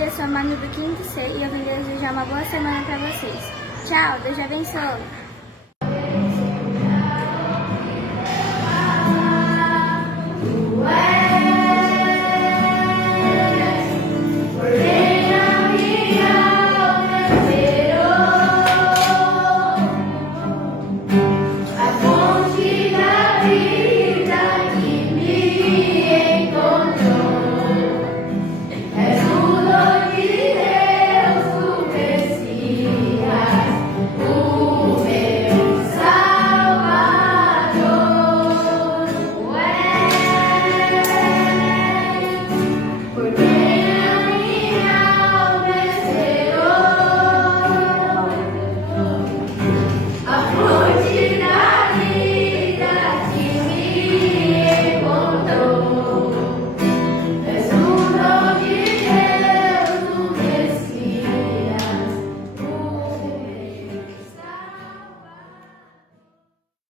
Oi, eu sou a Manu do 5º C e eu vim desejar uma boa semana para vocês. Tchau, Deus te abençoe. Tu és